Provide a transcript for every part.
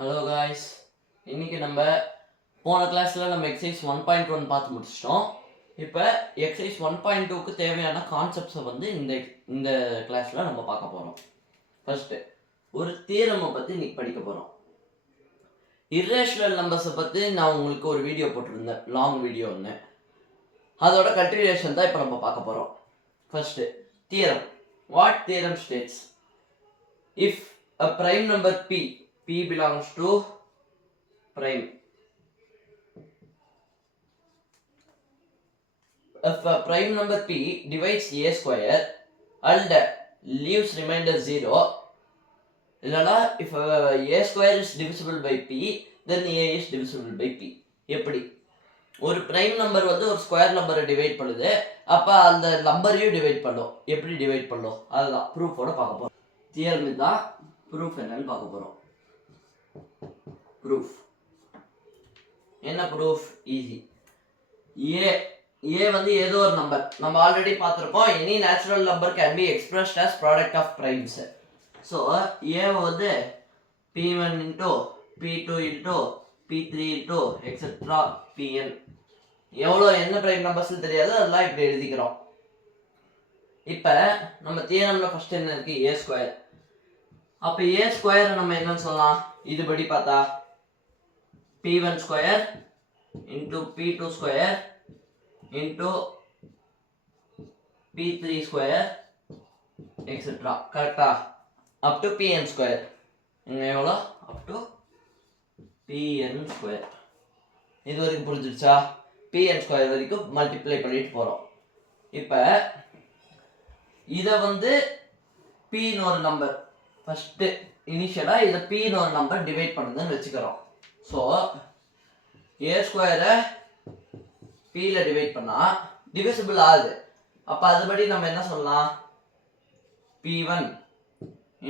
Hello guys, இன்னைக்கு நம்ம போன கிளாஸில் நம்ம எக்ஸசைஸ் 1.1 பார்த்து முடிச்சிட்டோம். இப்போ எக்ஸசைஸ் 1.2க்கு தேவையான கான்செப்ட்ஸை வந்து இந்த கிளாஸில் நம்ம பார்க்க போகிறோம். ஃபர்ஸ்ட்டு ஒரு தியரமை பற்றி இன்னைக்கு படிக்க போகிறோம். இர்ரேஷனல் நம்பர்ஸை பற்றி நான் உங்களுக்கு ஒரு வீடியோ போட்டிருந்தேன், லாங் வீடியோ ஒன்று. அதோட கண்டினியூஷன் தான் இப்போ நம்ம பார்க்க போகிறோம். First theorem. What theorem states? If a prime number p belongs to prime. If a prime number p divides a square and leaves remainder 0, இல்லனா if a square is divisible by p, then a is divisible by p. எப்படி? ஒரு prime number வந்து ஒரு square நம்பரை divide பண்ணுது, அப்போ அந்த நம்பரையும் டிவைட் பண்ணும். எப்படி டிவைட் பண்ணும் அதுதான் ப்ரூஃபோட பார்க்க போகிறோம். தியரம் தான், ப்ரூஃப் என்னன்னு பார்க்க போகிறோம். ப்ரூஃப் என்ன? Proof easy. ஏ வந்து ஏதோ ஒரு நம்பர் நம்ம ஆல்ரெடி பார்த்துருக்கோம். Any natural number can be expressed as product of primes. So ஏவை வந்து p1 into p2 into p3 இன்டூ எக்ஸெட்ரா pn, எவ்வளோ என்ன ப்ரைம் நம்பர்ஸ்னு தெரியாது, அதெல்லாம் இப்படி எழுதிக்கிறோம். இப்போ நம்ம தியரம்ல ஃபர்ஸ்ட் என்ன இருக்கு? A square. அப்போ ஏ ஸ்கொயர் நம்ம என்னன்னு சொல்லலாம்? இதுபடி பார்த்தா p1 square into p2 square into p3 square etcetera. கரெக்டா? Up to pn square. இங்கே எவ்வளோ? Up to pn square. இது வரைக்கும் புரிஞ்சிருச்சா? pn ஸ்கொயர் வரைக்கும் மல்டிப்ளை பண்ணிட்டு போகிறோம். இப்போ இதை வந்து pன்னு ஒரு நம்பர், ஃபஸ்ட்டு இனிஷியலாக இதை pன்னு ஒரு நம்பர் டிவைட் பண்ணுதுன்னு வச்சுக்கிறோம். ஸோ ஏ ஸ்கொயரை பியில் டிவைட் பண்ணால் டிவிசிபிள் ஆகுது. அப்போ அதுபடி நம்ம என்ன சொல்லலாம்? p1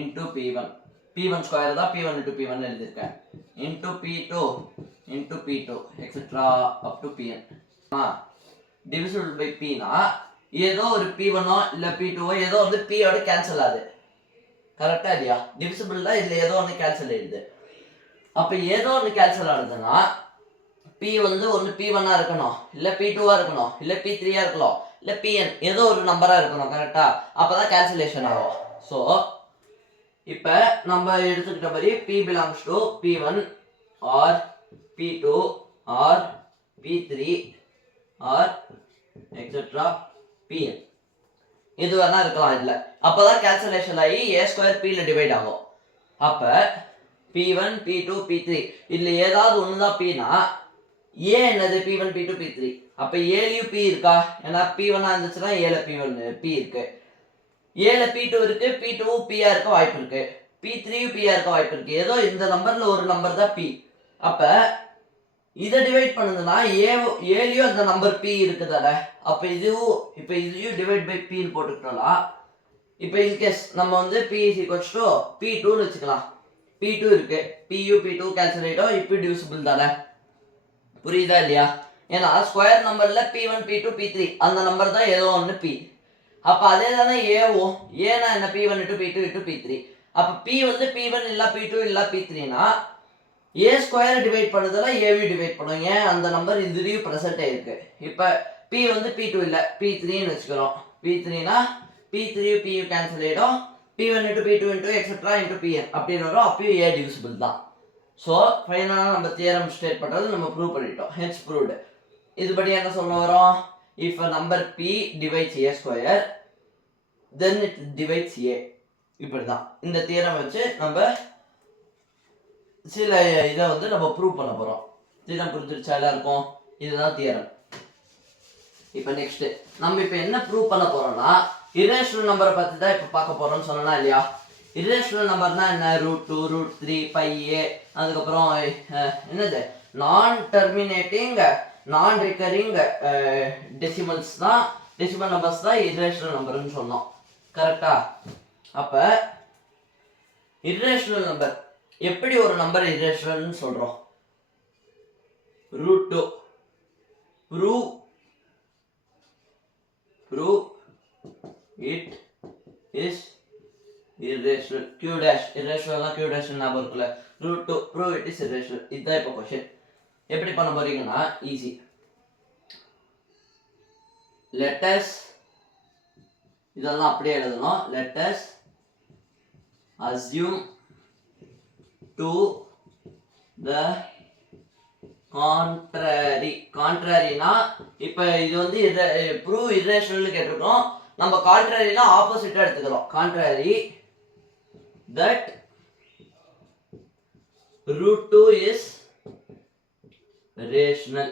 இன்டூ p1 ஸ்கொயர் தான் p1 இன்டூ p1 எழுதியிருக்கேன், into p2 into p2 etcetera up to pn. Divisible by pனா ஏதோ ஒரு p1ஓ இல்லை p2ஓ ஏதோ வந்து pயோட கேன்சல் ஆகுது. கரெக்டா இல்லையா? டிவிசிபிள் தான், இதில் ஏதோ ஒன்று கேன்சல் ஆயிடுது. அப்போ ஏதோ ஒன்று கேன்சல் ஆகுதுன்னா p வந்து ஒன்று p1ஆ இருக்கணும், இல்லை p2ஆ இருக்கணும், இல்லை p3ஆ இருக்கலாம், இல்லை pn ஏதோ ஒரு நம்பராக இருக்கணும். கரெக்டா? அப்போ தான் கேன்சலேஷன் ஆகும். ஸோ இப்போ நம்ம எடுத்துக்கிட்ட மாதிரி p belongs to p1 or p2 or p3 or etcetera pn இது வேணா இருக்கலாம். இல்லை அப்போதான் கேன்சலேஷன் ஆகி ஏ ஸ்கொயர் பியில் டிவைட் ஆகும். அப்போ p1 p2 p3 இதில் ஏதாவது ஒன்று தான் pனா ஏ என்னது? p1 p2 p3. அப்போ ஏலையும் p இருக்கா? ஏன்னா p1ஆ இருந்துச்சுன்னா ஏல p இருக்கு, ஏல p2 இருக்கு, p2 p இருக்க வாய்ப்பு இருக்கு, p3 p இருக்க வாய்ப்பு இருக்கு. ஏதோ இந்த நம்பர்ல ஒரு நம்பர் தான் p. அப்ப இதை டிவைட் பண்ணுதுன்னா ஏலையும் அந்த நம்பர் p இருக்குதானே. அப்ப இதையும் டிவைட் பை p போட்டுக்கிட்டோம்னா, இப்போ இன்கேஸ் நம்ம வந்து p is equals to p2ன்னு வச்சுக்கலாம். p2 இருக்கு, p2 கேன்சல் ஆகிட்டோம், இப்போ டிவிசிபிள் தானே. புரியுதா இல்லையா? ஏன்னா ஸ்கொயர் நம்பர்ல p1 p2 p3 அந்த நம்பர் தான் ஏதோ ஒன்று p. அப்போ அதே தானே ஏவும். ஏன்னா என்ன? p1 into p2 into p3. அப்போ p வந்து p1 இல்லை p2 இல்லை p3னா ஏ ஸ்கொயர் டிவைட் பண்ணுறதுல ஏவையும் டிவைட் பண்ணும். ஏன்? அந்த நம்பர் இதுலேயும் ப்ரெசென்ட் ஆயிருக்கு. இப்போ p வந்து p2 இல்லை p3ன்னு வச்சுக்கிறோம். p3னா p3 p கேன்சல் ஆகிடும், p1 into p2 into etcetera into pn அப்படின்னு வரும். அப்பயும் ஏ டிவிசிபிள் தான். ஸோ ஃபைனலாக நம்ம தியரம் ஸ்டேட் பண்ணுறது நம்ம ப்ரூவ் பண்ணிட்டோம். Hence proved. இதுபடி என்ன சொல்ல வரோம்? If a number p divides a square then it divides a. இப்படி தான் இந்த தியரம் வச்சு நம்ம சில இதை வந்து நம்ம ப்ரூவ் பண்ண போகிறோம். தியரம் புரிஞ்சிருச்சா எல்லாருக்கும்? இதுதான் தியரம். இப்போ நெக்ஸ்ட் நம்ம இப்போ என்ன ப்ரூவ் பண்ண போறோம்னா, இரேஷனல் நம்பரை பற்றி தான் இப்போ பார்க்க போகிறோம்னு சொன்னா இல்லையா? இரேஷனல் நம்பர்னா என்ன? √2 √3 πa, அதுக்கப்புறம் என்னது நான் டெர்மினேட்டிங் நான் ரிகரிங் டெசிமல்ஸ் தான், டெசிமல் நம்பர்ஸ் தான் இரேஷனல் நம்பர்னு சொன்னோம். கரெக்டா? அப்போ இரேஷனல் நம்பர் எப்படி ஒரு நம்பர் இரேஷனல்னு சொல்கிறோம்? √2 prove it is irrational. Q dash irrational q dash ஞாபகம் இருக்குல்ல, root 2 prove it is irrational. இதுதான் இப்போ கொஸ்டின். எப்படி பண்ண போறீங்கன்னா ஈஸி. let us இதெல்லாம் அப்படியே எழுதணும். let us assume to the contrary. contraryனா இப்போ இது வந்து prove irrational கேட்டிருக்கோம். நம்ம contraryனா ஆப்போசிட்டா எடுத்துக்கிறோம். contrary that root 2 is rational.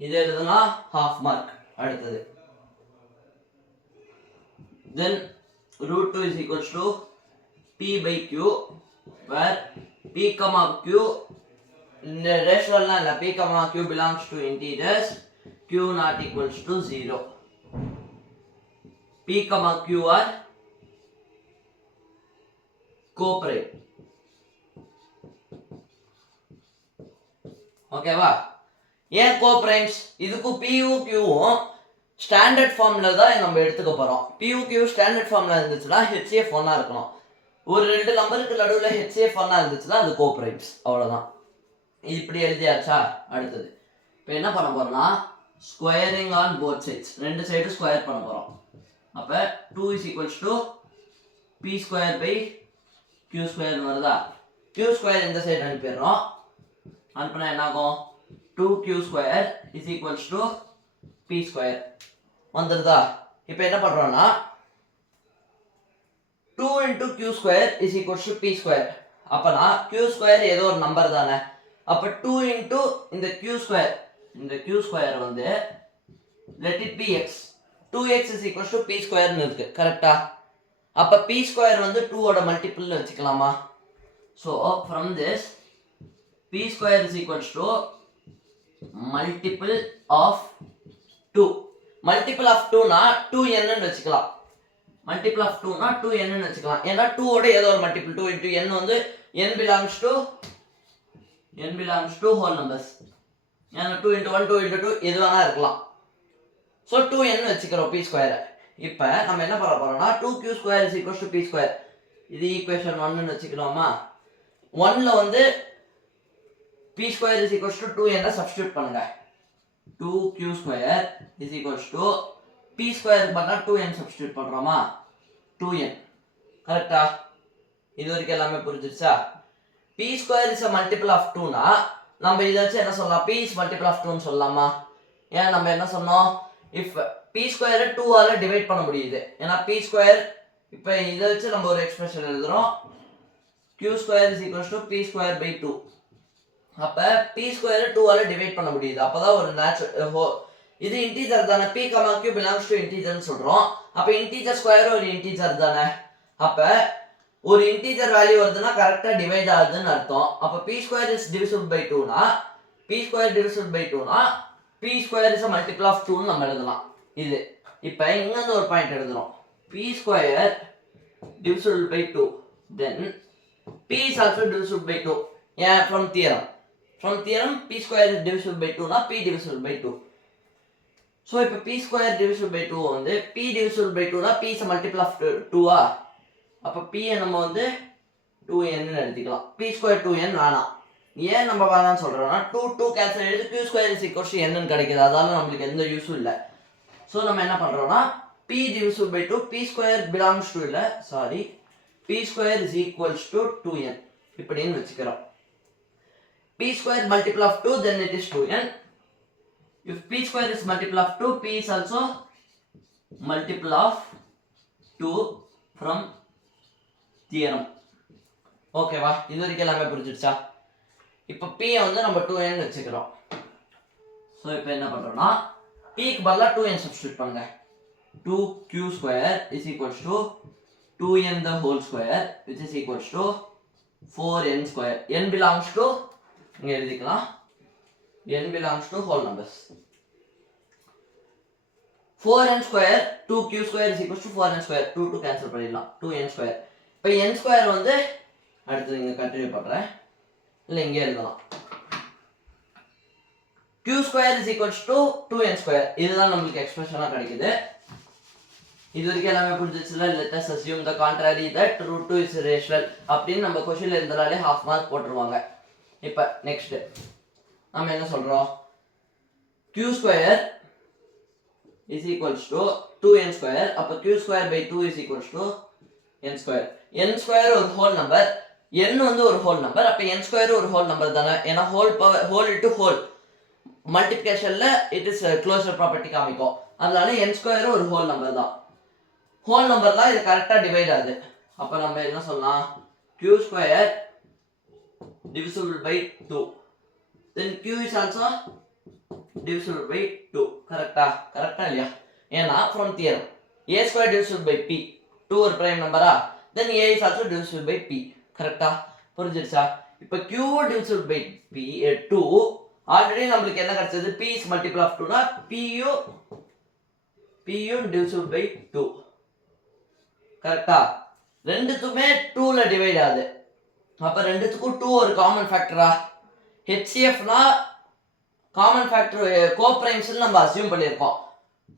இது எழுதுனா half mark. அடுத்தது then root 2 is equals to p by q where p comma q in the rational na p comma q belongs to integers, q not equals to 0. p comma q are co-prime. ஓகேவா? ஏன் co-primes? இதுக்கு pயும் qவும் standard ஃபார்ம்ல தான் நம்ம எடுத்துக்க போறோம். pயும் q standard ஃபார்ம்ல இருந்துச்சுன்னா HCF ஒண்ணா இருக்கணும். ஒரு ரெண்டு நம்பருக்கு நடுவுல HCF ஒண்ணா இருந்துச்சுன்னா அது co-primes. அவ்வளவுதான். இப்படி எழுதியாச்சா? அடுத்தது இப்போ என்ன பண்ண போறோம்னா ஸ்கொயரிங் ஆன் போத் சைட்ஸ். ரெண்டு சைடு ஸ்கொயர் பண்ண போறோம். அப்ப 2 is equals to p square by q square வருதா? q square இந்த சைடு அனுப்பிடுறோம். அனுப்புனா என்ன ஆகும்? 2q square is equals to p square வந்துருதா? இப்போ என்ன பண்றோம்னா 2 into q square is equals to p square. அப்பனா q square ஏதோ ஒரு நம்பர் தானே. அப்ப 2 into இந்த q square, இந்த q square வந்து let it be x. 2x is equals to p square னு இருக்கு. கரெக்ட்டா? அப்ப p square வந்து 2 ஓட மல்டிபிள் வச்சுக்கலாமா? So from this p square is equals to multiple of 2. multiple of 2 னா 2n னு வச்சுக்கலாம். multiple of 2 னா 2n னு வச்சுக்கலாம். ஏன்னா 2 ஓட ஏதோ ஒரு மல்டிபிள் 2 into n வந்து n belongs to whole numbers. ஏன்னா 2 into 1 2 into 2 எது வேணா இருக்கலாம். so 2n னு வச்சுக்கிறோம் p square. இப்போ நம்ம என்ன பண்ண போறோம்னா 2q square is equals to p square. இது ஈக்குவேஷன் 1 னு வச்சுக்கிறோமா? 1 ல வந்து p square is equals to 2n ல சப்ஸ்டிட்யூட் பண்ணுங்க. 2q square is equals to p square பண்ணா 2n சப்ஸ்டிட்யூட் பண்றோமா? 2n. கரெக்ட்டா? இது வரைக்கும் எல்லாமே புரிஞ்சிருச்சா? p square is a multiple of 2 னா நம்ம இத வச்சு என்ன சொல்லலாம்? p is multiple of 2 னு சொல்லலாமா? ஏன் நம்ம என்ன சொன்னோம்? if p square 2 ஆல டிவைட் பண்ண முடியுது. ஏன்னா p square இப்போ இத வச்சு நம்ம ஒரு எக்ஸ்பிரஷன் எழுதுறோம். q square is equals to p square by 2. அப்ப p square 2 ஆல டிவைட் பண்ண முடியுது. அப்பதான் ஒரு நேச்சுரல் இது இன்டிஜர் தானே. p, q belongs to integer னு சொல்றோம். அப்ப இன்டிஜர் ஸ்கொயர் ஒரு இன்டிஜர் தானே. அப்ப ஒரு இன்டிஜர் வேல்யூ வருதுன்னா கரெக்ட்டா டிவைட் ஆகுதுன்னு அர்த்தம். அப்ப p square is divisible by 2 னா p square divisible by 2 னா p square is a multiple of 2 னு நம்ம எழுதலாம். இது இப்போ இங்க இருந்து ஒரு பாயிண்ட் எழுதுறோம். p square divisible by 2 then p is also divisible by 2. yeah, from theorem p square is divisible by 2 னா p divisible by 2. so இப்போ p square divisible by 2 வந்து p divisible by 2 னா p is a multiple of 2 ஆ? அப்ப p நம்ம வந்து 2n னு எழுதிக்கலாம். p square 2n வேணாம். ஏன் நம்ம வேணாம்னு சொல்றோம்னா 2 கேன்சல் ஆயிடுது. q square is equals to n னு கிடைக்குது. அதால நமக்கு எந்த யூஸும் இல்ல. சோ நம்ம என்ன பண்றோம்னா p divisible by 2 p square belongs to இல்ல sorry p square is equals to 2n இப்படின்னு வெச்சுக்கிறோம். p square multiple of 2 then it is 2n. if p square is multiple of 2 p is also multiple of 2 from theorem. ஓகேவா? இது வரைக்கும் எல்லாமே புரிஞ்சிடுச்சா? இப்போ p வந்து நம்ம 2n வெச்சுக்கிறோம். So இப்போ என்ன பண்றோம்னா p க்கு பதிலா 2n சப்ஸ்டிட்யூட் பண்ணுங்க. 2q square is equals to 2n the whole square which is equals to 4n square. n belongs to இங்க எழுதிக்கலாம். n belongs to whole numbers. 4n square 2q square is equals to 4n square. 2 cancel பண்ணிடலாம். 2n square. இப்போ n square வந்து அடுத்து இங்க continue பண்றேன். இல்ல இங்க எழுதலாம். q square is equals to 2n square. இதுதான் நமக்கு எக்ஸ்பிரஷனா கிடைக்குது. இது வரைக்கும் எல்லாமே புரிஞ்சிச்சுல. let us assume the contrary that root 2 is rational அப்படின்னு நம்ம கொஸ்டின்ல இருந்தாலே half mark போட்டுருவாங்க. இப்போ நெக்ஸ்ட் நம்ம என்ன சொல்றோம், q square is equals to 2n square. அப்ப q square by 2 is equals to n square. n square ஒரு ஹோல் நம்பர், n வந்து ஒரு ஹோல் நம்பர், அப்ப n square ஒரு ஹோல் நம்பர் தானே. ஏன்னா whole power whole into whole மல்டிப்ளிகேஷன்ல it is closure property காமிக்கும். அதனால n square ஒரு ஹோல் நம்பர் தான். ஹோல் நம்பர் தான் இது கரெக்டா டிவைட் ஆகுது. அப்ப நம்ம என்ன சொல்லலாம், q square divisible by 2, then q is also divisible by 2. கரெக்டா இல்லையா? ஏன்னா from theorem a square divisible by p, 2 ஒரு பிரைம் நம்பரா, then a is also divisible by p. கரெக்டா புரிஞ்சிருச்சா? இப்போ q divisible by p 2 already நமக்கு என்ன கிடைச்சது, p is multiple of 2 னா pu divisible by 2. கரெக்டா? ரெண்டுத்துமே 2 ல டிவைட் ஆகுது. அப்ப ரெண்டுத்துக்கும் 2 ஒரு காமன் ஃபேக்டரா? HCF னா காமன் ஃபேக்டர் கோப்ரைம்ஸ் நம்ம அஸ்யூம் பண்ணிருக்கோம்.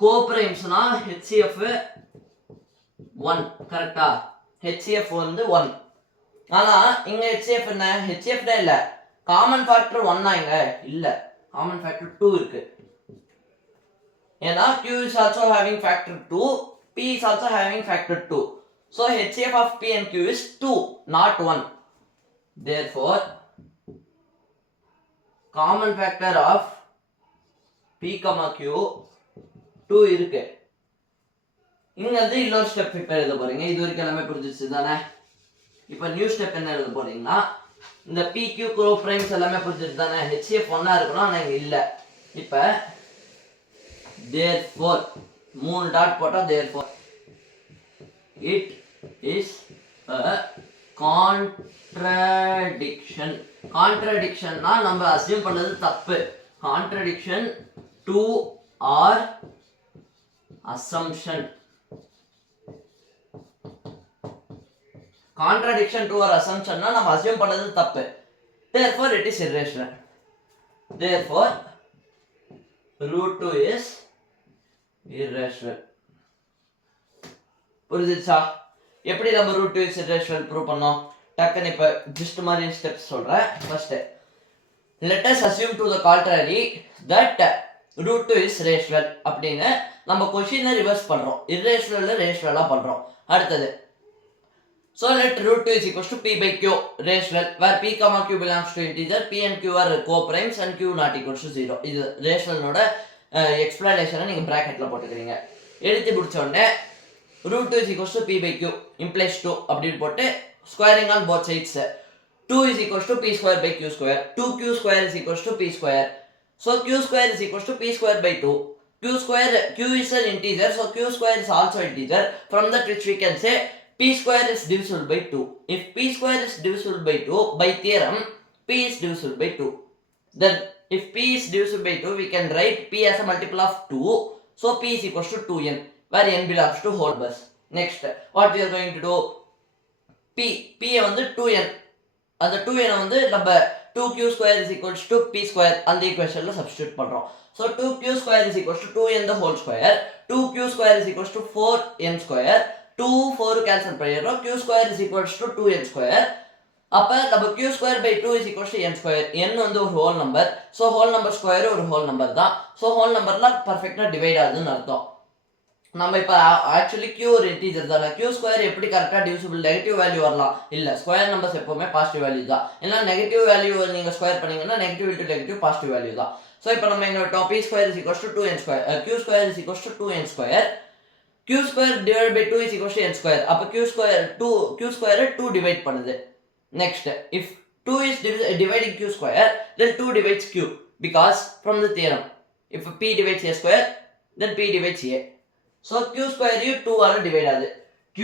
கோப்ரைம்ஸ்னா HCF 1. கரெக்டா? HCF வந்து 1. ஆனா இங்க HCF என்ன? HCF தான் இல்ல, காமன் ஃபேக்டர் 1 ஆ? இங்க இல்ல, காமன் ஃபேக்டர் 2 இருக்கு. ஏன்னா q is also having factor 2, p is also having factor 2. So HCF of p and q is 2, not 1. Therefore common factor of p, q 2 இருக்கு. இங்க வந்து இன்னொரு ஸ்டெப் இப்போ எழுத போறீங்க. இது வரைக்கும் எல்லாமே புரிஞ்சிச்சு தானே? இப்போ நியூ ஸ்டெப் என்ன எழுத போறீங்கன்னா, இந்த pq கோப்ரைம்ஸ் எல்லாமே புரிஞ்சிச்சு தானே? HCF 1 இருக்கணும், ஆனா இங்க இல்ல. இப்போ therefore 3 டாட் போட்டா therefore it is a contradiction. contradiction னா நம்ம அஸ்யூம் பண்ணது தப்பு. contradiction to our assumption. contradiction to our assumption னா நம்ம அஸ்யூம் பண்ணது தப்பு. therefore it is irrational. therefore root 2 is irrational. புரிஞ்சிச்சா? எப்படி நம்ம root 2 is irrational ப்ரூவ் பண்ணோம்? டக்குன்னு இப்ப ஜஸ்ட் மாதிரி ஸ்டெப்ஸ் சொல்றேன். First let us assume to the contrary that root 2 is rational அப்படினு நம்ம क्वेश्चனை ரிவர்ஸ் பண்றோம். irrational ரேஷனலா பண்றோம். அடுத்தது so let root 2 is equals to p by q rational where p, q belongs to integer, p and q are co-primes and q not equals to 0. இது ரேஷனலோட எக்ஸ்பிளனேஷனை நீங்க பிராக்கெட்ல போட்டுக்கிறீங்க. எழுதி முடிச்ச உடனே root 2 is equals to p by q implies 2 அப்படின்னு போட்டு squaring on both sides. 2 is equals to p square by q square. 2q square is equals to p square. So q square is equals to p square by 2. q is an integer, so q square is also integer. From that which we can say p square is divisible by 2. If p square is divisible by 2, by theorem p is divisible by 2. Then if p is divisible by 2, we can write p as a multiple of 2. So p is equals to 2n, where n belongs to whole numbers. Next, what we are going to do? p வந்து 2n. அந்த 2n வந்து நம்ம 2q square is equals to p square அந்த ஈக்குவேஷன்ல substitute பண்றோம். So 2q square is equals to 2n the whole square. 2q square is equals to 4n square. 2 4 cancel பண்ணிடுறோம். q square is equals to 2n square. அப்ப நம்ம q square by 2 is equals to n square. n வந்து ஒரு whole number. So whole number square ஒரு whole number தான். So whole நம்பர்ல பர்ஃபெக்ட்டா divide ஆகுதுன்னு அர்த்தம். நம்ம இப்ப ஆக்சுவலி q ஒரு இன்டிஜர் தான. q ஸ்கொயர் எப்படி கரெக்ட்டா டிவிசிபிள் நெகட்டிவ் வேல்யூ வரலாம்? இல்ல, ஸ்கொயர் நம்பர்ஸ் எப்பவுமே பாசிட்டிவ் வேல்யூ தான். இல்ல நெகட்டிவ் வேல்யூ நீங்க ஸ்கொயர் பண்ணீங்கன்னா negative into negative positive value தான். சோ இப்போ நம்ம இங்க p square is equals to 2n square. q square is equals to 2n square. q square divided by 2 is equals to n square. அப்ப q square 2 divide பண்ணுது. Next, if 2 is dividing q square, then 2 divides q because from the theorem if p divides a square, then p divides a. So q square 2 ஆல divide ஆகுது. q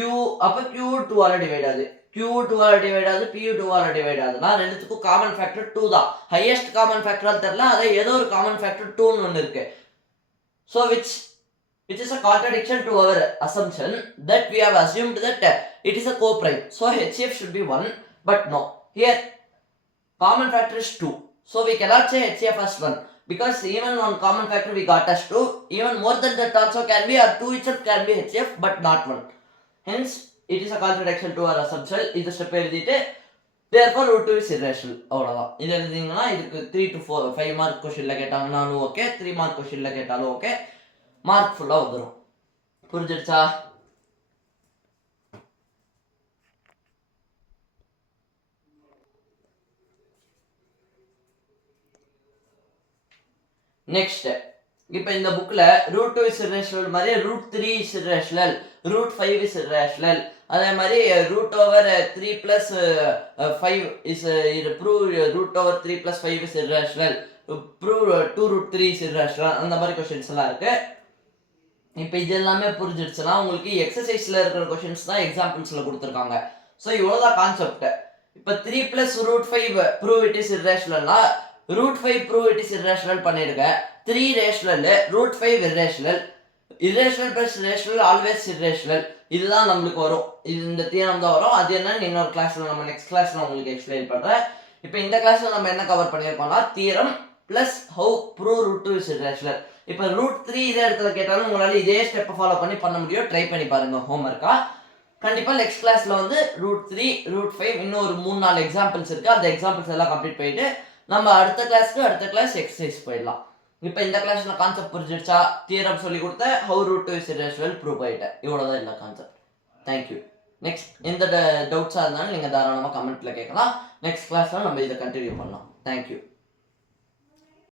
அப்ப q 2 ஆல divide ஆகுது. q 2 ஆல divide ஆகுது, p 2 ஆல divide ஆகுதுனா ரெண்டுத்துக்கும் காமன் ஃபேக்டர் 2 தான். ஹையஸ்ட் காமன் ஃபேக்டர் தெரியல, அது ஏதோ ஒரு காமன் ஃபேக்டர் 2 ன்னு ஒன்னு இருக்கு. So which is a contradiction to our assumption that we have assumed that it is a co-prime. So HCF should be 1, but no. Here common factor is 2. So we cannot say HCF as 1. because even one common factor we got as 2, even more than that also can be, or 2 itself can be HCF but not 1. Hence it is a contradiction to our assumption. இது step எழுதிட்டு therefore root 2 is irrational. அவ்வளவுதான். இது எழுதிங்கன்னா இதுக்கு 3 to 4 5 mark क्वेश्चनல கேட்டாங்கனாலும் okay, 3 mark क्वेश्चनல கேட்டாலும் okay, mark ஃபுல்லா வந்துரும். புரிஞ்சிடுச்சா? Next இப்போ இந்த புக்ல ரூட் 2 இஸ் irrational மாதிரி root 3 is irrational, root 5 is irrational, அதே மாதிரி root over 3 plus 5 is prove root over 3 plus 5 is irrational, prove 2 root 3 is irrational, அந்த மாதிரி क्वेश्चंस எல்லாம் இருக்கு. இப்போ இது எல்லாமே புரிஞ்சிடுச்சுன்னா உங்களுக்கு எக்ஸசைஸ்ல இருக்கிற क्वेश्चंस தான் எக்ஸாம்பிள்ஸ்ல கொடுத்துருக்காங்க. ஸோ இவ்வளோதான் கான்செப்ட். இப்போ 3 plus root 5 prove it is irrationalனா root 5 prove it is irrational பண்ணிடுங்க. 3 rational, root 5 irrational, irrational plus rational always irrational, இதுதான் நம்மளுக்கு வரும். இது இந்த தியரம் தான் வரும். அது என்னன்னு இன்னொரு கிளாஸ்ல நம்ம நெக்ஸ்ட் கிளாஸ்ல உங்களுக்கு எக்ஸ்பிளைன் பண்றேன். இப்போ இந்த கிளாஸ்ல நம்ம என்ன கவர் பண்ணியிருக்கோம்னா theorem plus how prove root 2 is irrational. இப்போ ரூட் 3 இதே இடத்துல கேட்டாலும் உங்களால இதே ஸ்டெப்பை ஃபாலோ பண்ண முடியும். ட்ரை பண்ணி பாருங்க ஹோம்ஒர்க்கா. கண்டிப்பா நெக்ஸ்ட் கிளாஸ்ல வந்து ரூட் 3 ரூட் 5 இன்னும் ஒரு 3-4 எக்ஸாம்பிள்ஸ் இருக்கு. அந்த எக்ஸாம்பிள்ஸ் எல்லாம் கம்ப்ளீட் பண்ணிட்டு நம்ம அடுத்த கிளாஸ் எக்ஸசைஸ் போயிடலாம். இப்போ இந்த கிளாஸ்ல கான்செப்ட் புரிஞ்சிடுச்சா? தியரம் சொல்லி கொடுத்தேன், how root 2 is irrational prove பண்ணிட்டேன். இவ்வளவுதான் இந்த கான்செப்ட். தேங்க்யூ. நெக்ஸ்ட் எந்த டவுட்ஸா இருந்தாலும் நீங்க தாராளமா கமெண்ட்ல கேட்கலாம். நெக்ஸ்ட் கிளாஸ்ல நம்ம இதை கண்டினியூ பண்ணலாம். தேங்க்யூ.